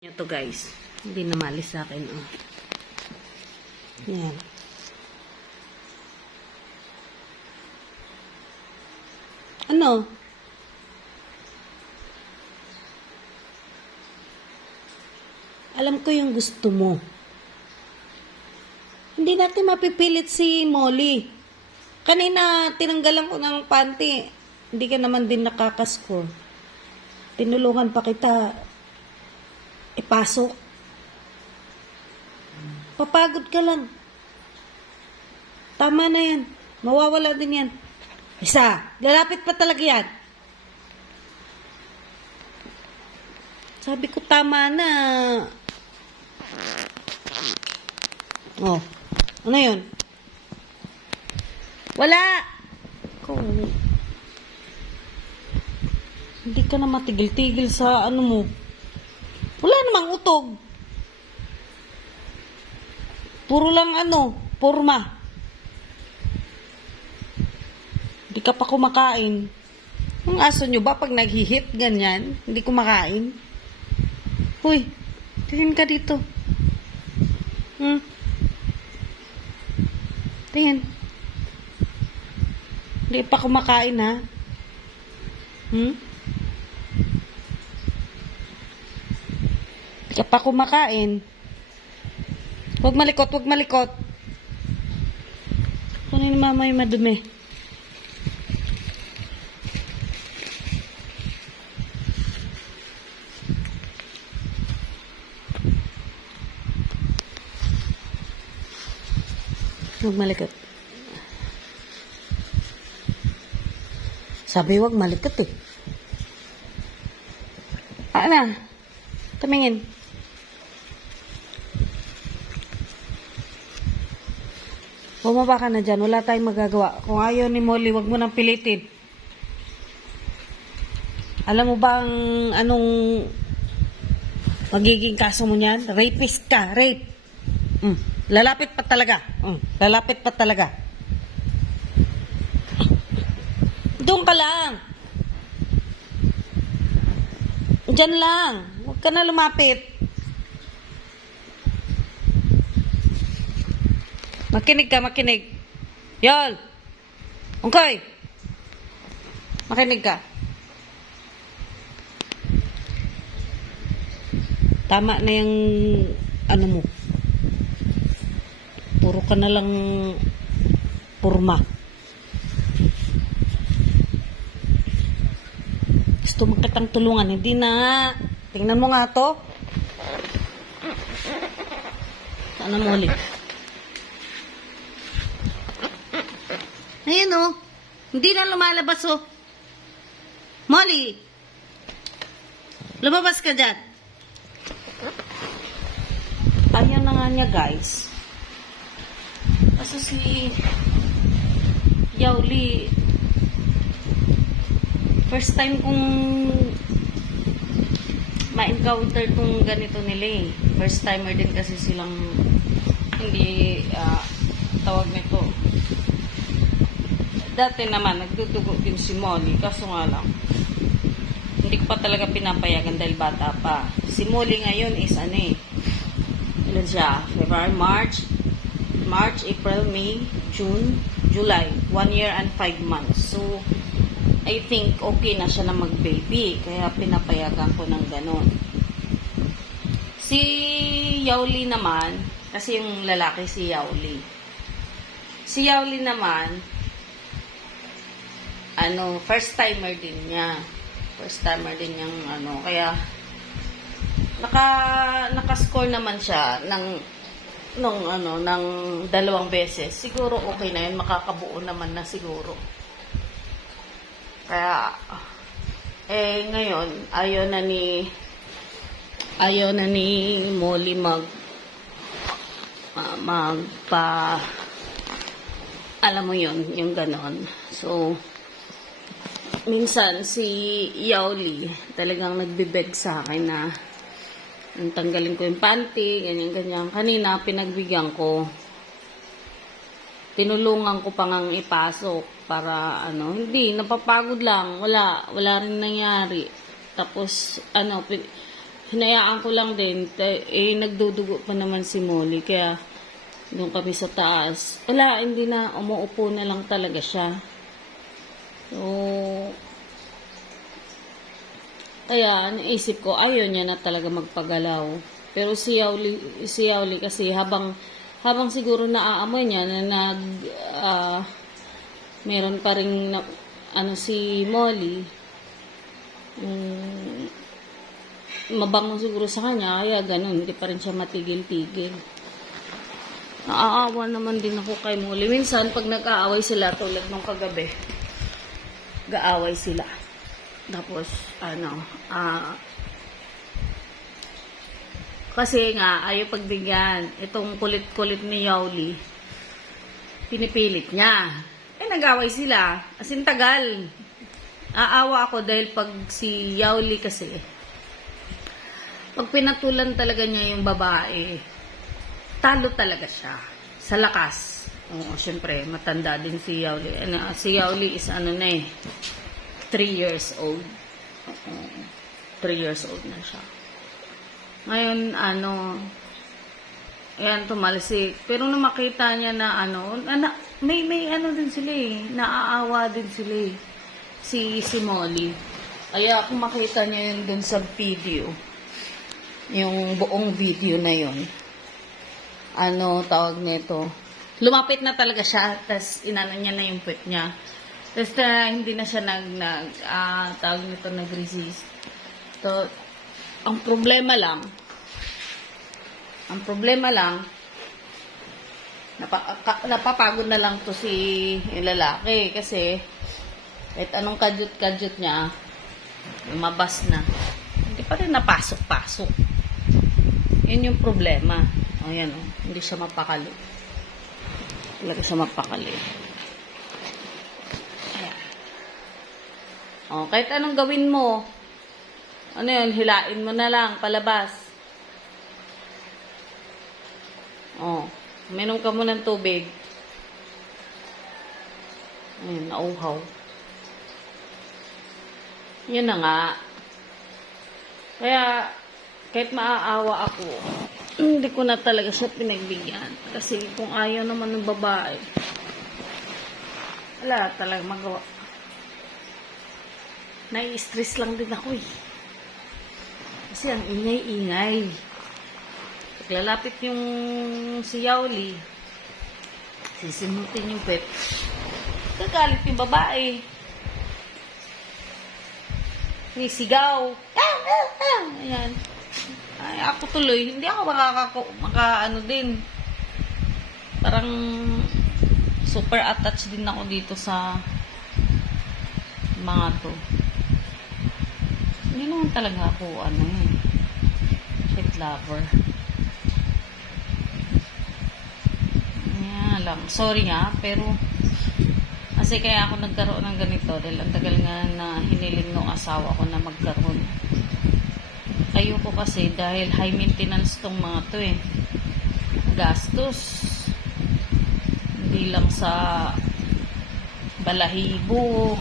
Ito guys, hindi na malis sa akin. Oh. Yan. Ano? Alam ko yung gusto mo. Hindi natin mapipilit si Molly. Kanina, tinanggalan ko ng panty. Hindi ka naman din nakakasko. Tinulungan pa kita ipasok. Papagod ka lang. Tama na yan. Mawawala din yan. Isa, lalapit pa talaga yan. Sabi ko tama na. Oh, ano yun? Wala. Hindi ka na matigil-tigil sa ano mo. Wala namang utog. Puro lang porma. Hindi ka pa kumakain. Yung aso nyo ba pag naghihit ganyan, hindi kumakain? Hoy, tingin ka dito. Tingin. Hindi pa kumakain ha? Hindi ka pa kumakain. Huwag malikot, huwag malikot. Kunin ni mama yung madumi. Huwag malikot. Sabi huwag malikot eh. Ano? Tumingin. Bumaba ka na dyan. Wala tayong magagawa. Kung ayaw ni Molly, wag mo nang pilitin. Alam mo ba anong magiging kaso mo niyan? Rapist ka. Rape. Lalapit pa talaga. Lalapit pa talaga. Doon ka lang. Diyan lang. Huwag ka na lumapit. Makinig ka, makinig. Yol. Okay. Makinig ka. Tama na yung ano mo. Puro ka na lang purma. Gusto mo kitang tulungan. Hindi na. Tingnan mo nga to. Sana mo ulit. Ayan o. Hindi na lumalabas o. Molly. Lumabas ka dyan. Ayaw na nga niya guys. Kasi si Yowli, first time kong ma-encounter tong ganito nila eh. First timer din kasi silang hindi tawag nito. Dati naman, nagdudugo din si Molly. Kaso nga lang, hindi ko pa talaga pinapayagan dahil bata pa. Si Molly ngayon is ilan siya? February, March, April, May, June, July. 1 year and 5 months. So, I think okay na siya na mag-baby. Kaya pinapayagan ko ng ganon. Si Yowli naman, kasi yung lalaki si Yowli. Si Yowli naman, first timer din niya. First timer din yung kaya naka-score naman siya ng 2 beses. Siguro okay na yun, makakabuo naman na siguro. Kaya ngayon ayaw na ni Molly alam mo yun, yung ganon. So minsan si Yowli talagang nagbibeg sa akin na tanggalin ko yung panty, ganyan-ganyan. Kanina pinagbigyan ko. Tinulungan ko pang ipasok para hindi, napapagod lang. Wala rin nangyari. Tapos hinayaan ko lang din. Nagdudugo pa naman si Molly. Kaya, doon kami sa taas. Wala, hindi na. Umuupo na lang talaga siya. So, kaya, naisip ko, ayaw niya na talaga magpagalaw. Pero si Yauli kasi habang siguro naaamoy niya na meron pa rin si Molly, mabango siguro sa kanya, kaya ganun, hindi pa rin siya matigil-tigil. Naaawa naman din ako kay Molly. Minsan, pag nag-aaway sila, tulad nung kagabi, gaaway sila. Tapos, kasi nga, ayaw pagbigyan. Itong kulit-kulit ni Yauli, pinipilit niya. Nag-away sila. As in, tagal. Aawa ako dahil pag si Yauli kasi, pag pinatulan talaga niya yung babae, talo talaga siya. Sa lakas. Oo, syempre, matanda din si Yauli. Si Yauli is 3 years old. 3 years old na siya. Ngayon, ayan, tumalsik. Pero nung makita niya na may din sila naaawa din sila si Molly. Kaya kung makita niya yun dun sa video, yung buong video na yun, tawag nito, lumapit na talaga siya, tas inano niya na yung puwet niya. Tas hindi na siya tawag nito, nag-resist. So, ang problema lang, napapagod na lang to si lalaki kasi kahit anong kadyot niya, lumabas na. Hindi pa rin napasok-pasok. Yun yung problema. Ayan, hindi siya mapakali. Talaga siya mapakali. Ayan. Kahit anong gawin mo, hilain mo na lang, palabas. Minom ka mo ng tubig. Ayun, nauhaw. Yun na nga. Kaya, kahit maaawa ako, hindi ko na talaga siya pinagbigyan. Kasi kung ayaw naman ng babae, wala talaga magawa. Nai-stress lang din ako Kasi ang ingay-ingay. Paglalapit yung si Yauli, sisimutin yung pet. Gagalit yung babae. Sigaw. Ayan. Ay, ako tuloy, hindi ako din. Parang super attached din ako dito sa mga to. Hindi naman talaga ako, pet lover. Yan lang. Sorry nga, pero kasi kaya ako nagkaroon ng ganito dahil ang tagal nga na hiniling ng asawa ko na magkaroon. Ayoko kasi dahil high maintenance tong mga to gastos. Hindi lang sa balahibo.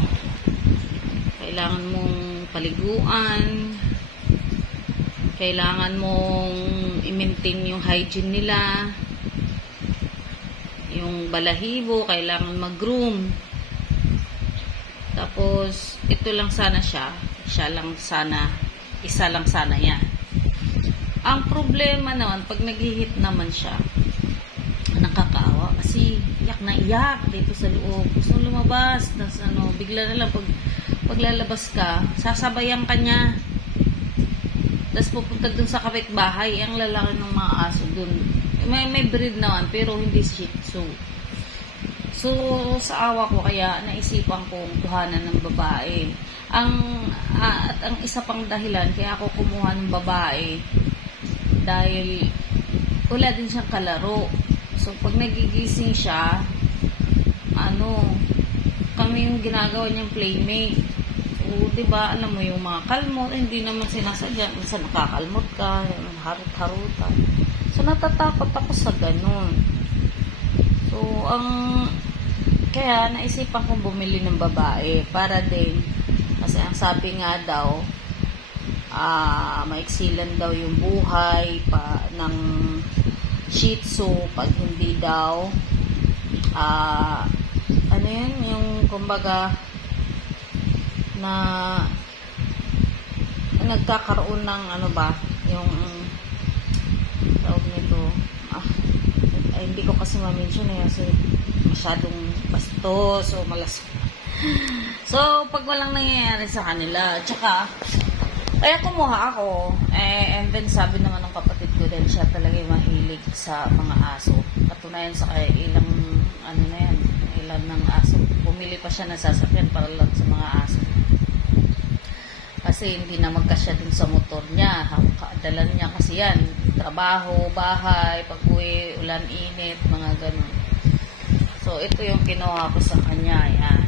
Kailangan mong paliguan. Kailangan mong i-maintain yung hygiene nila. Yung balahibo, kailangan mag-groom. Tapos, ito lang sana siya. Isa lang sana yan. Ang problema naman, pag nag-hit naman siya, nakakaawa. Kasi, iyak na iyak dito sa loob. Gusto lumabas. Tapos, bigla na lang, pag lalabas ka, sasabayan ka niya. Tapos, pupunta dun sa kapitbahay. Ang lalaki ng mga aso dun. May breed naman, pero hindi Shih Tzu. So, sa awa ko, kaya naisipan kong kuhanan ng babae. At ang isa pang dahilan, kaya ako kumuha ng babae, dahil wala din siyang kalaro. So, pag nagigising siya, kami yung ginagawa niyang playmate. So, diba, alam mo yung mga kalmot, hindi naman sinasadya, minsan nakakalmot ka, harut-harutan. So, natatakot ako sa ganun. So, kaya naisipan kong bumili ng babae para din, kasi ang sabi nga daw, maiksilan daw yung buhay ng Shih Tzu pag hindi daw ano yun, yung kumbaga na nagkakaroon ng ano ba yung tawag nito hindi ko kasi ma-mention kasi masyadong bastos o malas. So pag walang nangyayari sa kanila, tsaka kaya kumuha ako and then sabi naman ng kapatid ko din, siya talaga yung mahilig sa mga aso. Patunayan sa kaya ilang ilan ng aso, pumili pa siya ng sasakyan para lang sa mga aso kasi hindi na magkasya dun sa motor niya. Dala niya kasi yan, trabaho, bahay, pag-uwi, ulan, init, mga ganun. So ito yung kinuha ko sa kanya. Yan.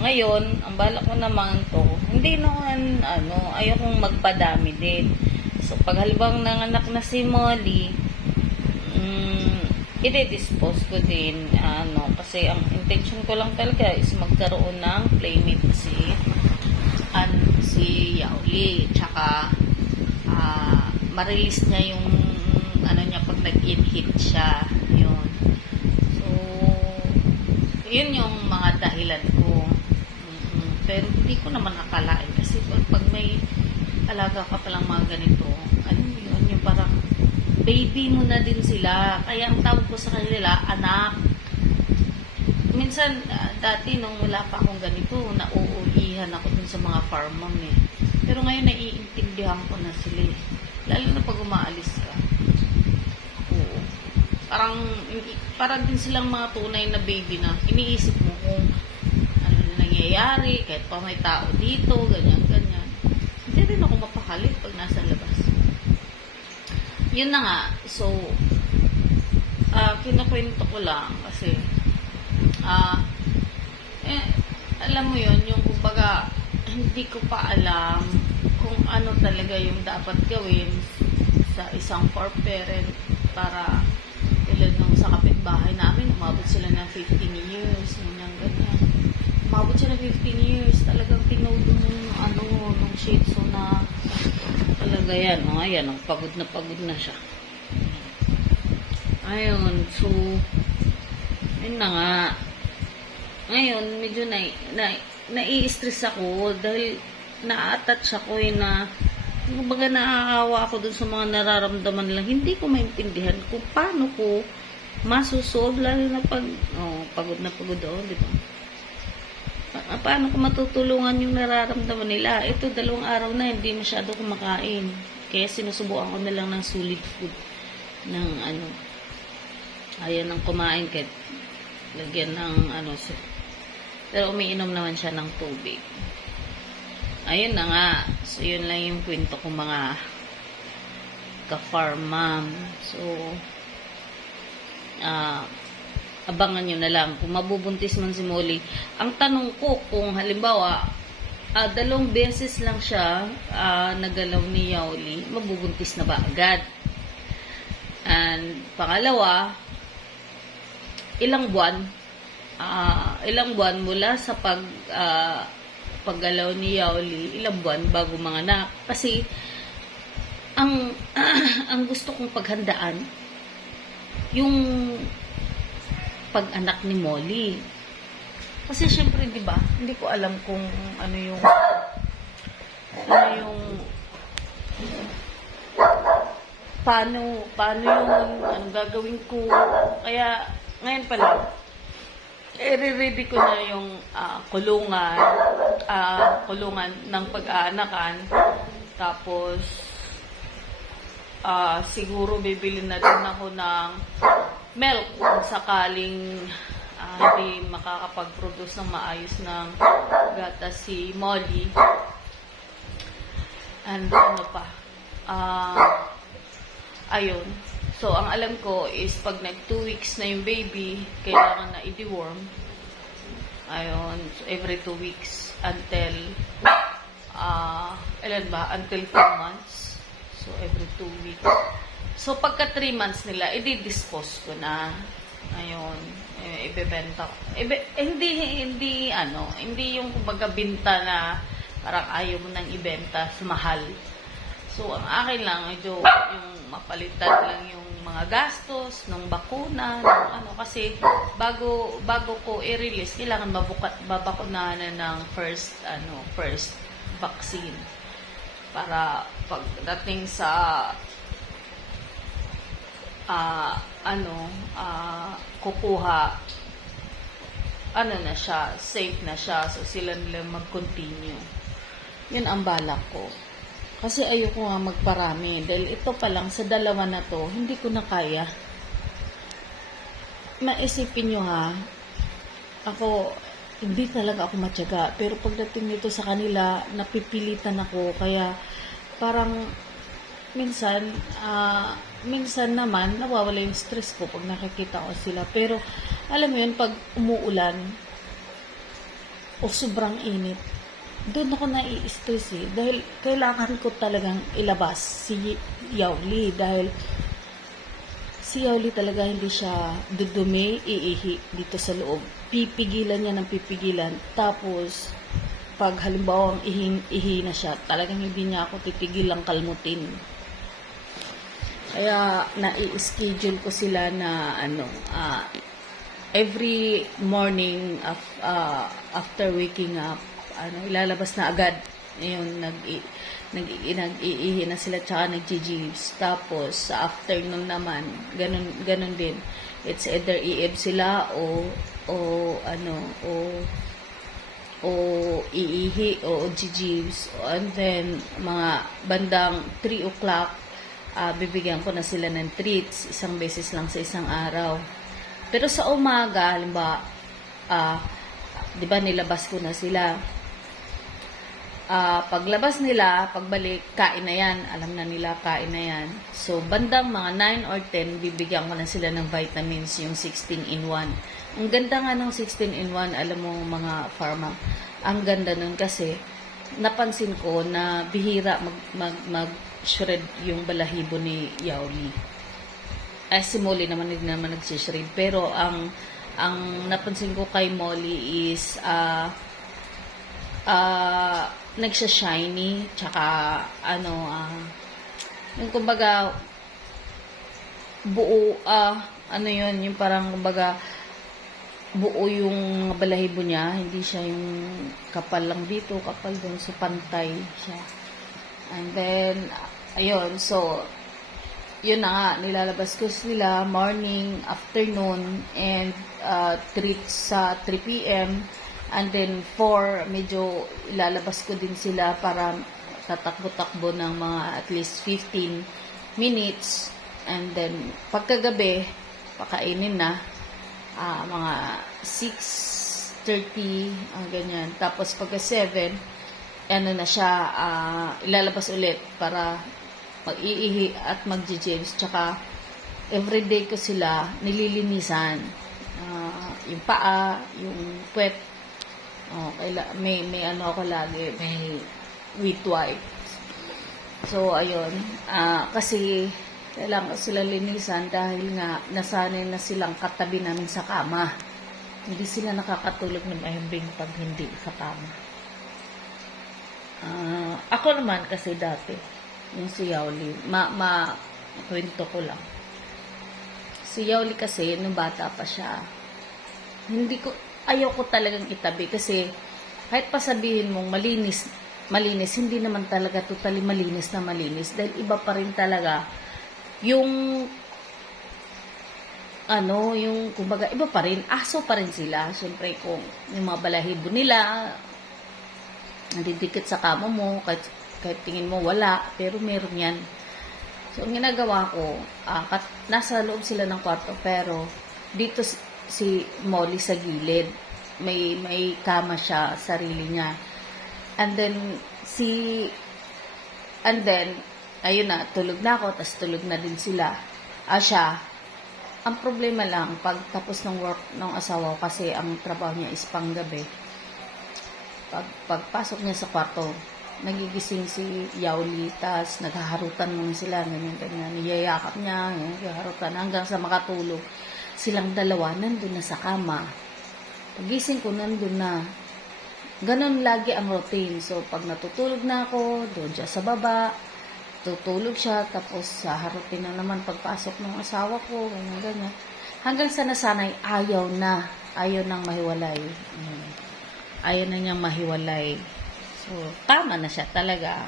Ngayon, ang balak ko naman to, hindi naman ayokong magpadami din. So pag halibang nanganak na si Molly, i-dispose ko din kasi ang intention ko lang talaga is magkaroon ng playmate si Yaoli, tsaka ma-release niya yung niya pag nag-in-hit siya yun. So yun yung mga dahilan ko. Pero hindi ko naman akalain kasi pag may alaga ka palang mga ganito, yun yung parang baby mo na din sila. Kaya ang tawag ko sa kanila, anak. Minsan, dati nung wala pa akong ganito, nauulihan ako dun sa mga farm mom Pero ngayon, naiintindihan ko na sila Lalo na pag umaalis ka. Oo. Parang din silang mga tunay na baby na iniisip mo kung ano na nangyayari, kahit pa may tao dito, ganyan. Hindi rin ako mapakalit pag nasa labas. Yun na nga. So, kinukwento ko lang kasi alam mo yun, yung kumbaga hindi ko pa alam kung ano talaga yung dapat gawin sa isang for parent para tulad nung sa kapitbahay namin, umabot sila ng 15 years, ganyan. Umabot sila ng 15 years, talagang tinodo nung Shih Tzu na talaga yan, pagod na siya. Ayun, so yun na nga. Ngayon, medyo nai-stress ako dahil na-attach ako na kumbaga naaawa ako dun sa mga nararamdaman lang. Hindi ko maintindihan kung paano ko masusolve lalo na pag pagod na pagod ako, di ba? Paano ko matutulungan yung nararamdaman nila? Ito, 2 araw na hindi masyado kumakain. Kaya sinusubukan ko na lang ng solid food ng ayaw nang kumain kahit lagyan ng pero umiinom naman siya ng tubig. Ayun na nga. So, yun lang yung kwento ko mga ka-farm mom. So, abangan nyo na lang. Kung mabubuntis man si Molly, ang tanong ko kung halimbawa, 2 beses lang siya nagalaw ni Yaoli, mabubuntis na ba agad? And pangalawa, ilang buwan mula sa paggalaw ni Yaoli, ilang buwan bago manganak. Kasi ang gusto kong paghandaan yung pag-anak ni Molly. Kasi syempre, 'di ba? Hindi ko alam kung ano yung paano yung gagawin ko. Kaya ngayon pa lang i-ready ko na yung kulungan ng pag-aanakan. Tapos siguro bibili na din ako ng milk kung sakaling hindi makakapag-produce ng maayos ng gatas si Molly. And ano pa? Ayun. So, ang alam ko is pag nag 2 weeks na yung baby, kailangan na i-deworm. Ayun. So, every 2 weeks until until 4 months. So, every 2 weeks. So, pagka 3 months nila, i-dispose ko na. Ayun. Ibebenta ko. Hindi yung kumbaga binta na Parang ayaw mo nang ibenta sa mahal. So, ang akin lang, medyo yung mapalitan lang yung mga gastos, ng bakuna, ng ano, kasi bago ko i-release, kailangan babakunahan ng first vaccine. Para pagdating sa kukuha, na siya, safe na siya, so sila nila mag-continue. Yun ang balak ko. Kasi ayoko nga magparami. Dahil ito pa lang, sa dalawa na to, hindi ko na kaya. Maisipin nyo ha, ako, hindi talaga ako matyaga. Pero pagdating nito sa kanila, napipilitan ako. Kaya, parang, minsan naman, nawawala yung stress ko pag nakikita ko sila. Pero, alam mo yun, pag umuulan, o sobrang init, doon ako nai-stress dahil kailangan ko talagang ilabas si Yauli dahil si Yauli talaga hindi siya dudumi, iihi dito sa loob. Pipigilan niya ng pipigilan. Tapos, pag halimbawa ihi na siya, talagang hindi niya ako titigilang kalmutin. Kaya, nai-schedule ko sila na every morning after waking up, ilalabas na agad. Ngayon, nag-iihi na sila, tsaka nag-jibs. Tapos, sa afternoon naman, ganun din. It's either iib sila o iihi o jibs. And then, mga bandang 3 o'clock, bibigyan ko na sila ng treats. Isang beses lang sa isang araw. Pero sa umaga, halimbawa, di ba nilabas ko na sila. Paglabas nila, pagbalik, kain na yan. Alam na nila, kain na yan. So, bandang mga 9 or 10, bibigyan ko na sila ng vitamins, yung 16-in-1. Ang ganda nga ng 16-in-1, alam mo mga pharma, ang ganda nun kasi, napansin ko na bihira mag-shred yung balahibo ni Yauli. Si Molly naman, hindi naman nagsishred. Pero, ang napansin ko kay Molly is, nagsha-shiny, tsaka yung kumbaga buo, yun, yung parang kumbaga buo yung balahibo niya, hindi siya yung kapal lang dito, kapal doon, so pantay siya. And then ayun, so yun na nga, nilalabas ko sila morning, afternoon, and treats sa 3 p.m. And then, 4, medyo ilalabas ko din sila para tatakbo-takbo ng mga at least 15 minutes. And then, pagkagabi, pakainin na, mga 6:30, ganyan. Tapos, pagka 7, na siya, ilalabas ulit para mag-iihi at mag-james. Tsaka, everyday ko sila nililinisan. Yung paa, yung puwet, may ako lagi, may wet wipes. So, ayun. Kasi, kailangan sila linisan dahil nga nasanay na silang katabi namin sa kama. Hindi sila nakakatulog ng mahimbing pag hindi sa kama. Ako naman kasi dati, yung si Yauli, kwento ko lang. Si Yauli kasi, nung bata pa siya, ayaw ko talagang itabi kasi kahit pa sabihin mong malinis, hindi naman talaga totally malinis na malinis dahil iba pa rin talaga yung yung kumbaga iba pa rin, aso pa rin sila. Syempre kung yung mga balahibo nila nandidikit sa kama mo, kahit tingin mo wala, pero meron yan. So ang ginagawa ko, nasa loob sila ng kwarto, pero dito si Molly sa gilid. May kama siya, sarili niya. And then, ayun na, tulog na ako, tas tulog na din sila. Siya, ang problema lang, pag tapos ng work ng asawa ko, kasi ang trabaho niya is panggabi, pagpasok niya sa kwarto, nagigising si Yauli, tas naghaharutan muna sila, ganyan, niyayakap niya, naghaharutan, hanggang sa makatulog. Silang dalawa, nandun na sa kama. Pagising ko, nandun na. Ganon lagi ang routine. So, pag natutulog na ako, doon siya sa baba, tutulog siya, tapos harapin na naman pagpasok ng asawa ko, ganyan. Hanggang sa nasanay, ayaw nang mahiwalay. Ayaw na niyang mahiwalay. So, tama na siya talaga.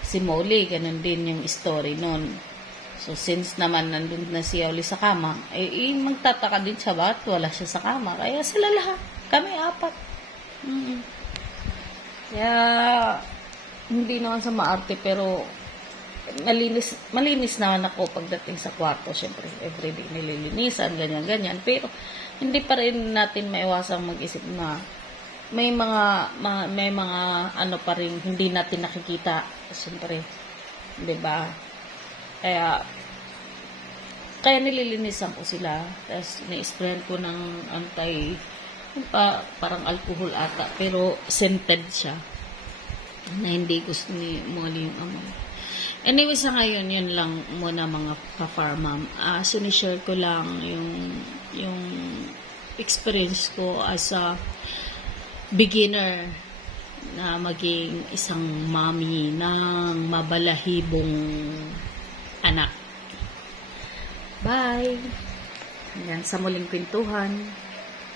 Si Molly, ganun din yung story nun. So, since naman nandun na siya uli sa kama, magtataka din siya ba't wala siya sa kama. Kaya sila lahat, kami 4. Kaya, hindi naman sa maarte, pero malinis naman ako pagdating sa kwarto. Siyempre, everyday nililinisan, ganyan. Pero, hindi pa rin natin maiwasang mag-isip na may mga ano pa rin hindi natin nakikita. Siyempre, 'di ba? Kaya nililinisan ko sila. Tapos, ni-sprayan ko ng parang alcohol ata, pero scented siya na hindi gusto ni Molly yung amoy. Anyway, sa ngayon, yun lang muna mga ka-farmam. Sinishare ko lang yung experience ko as a beginner na maging isang mommy ng mabalahibong anak. Bye! Hanggang sa muling kwentuhan.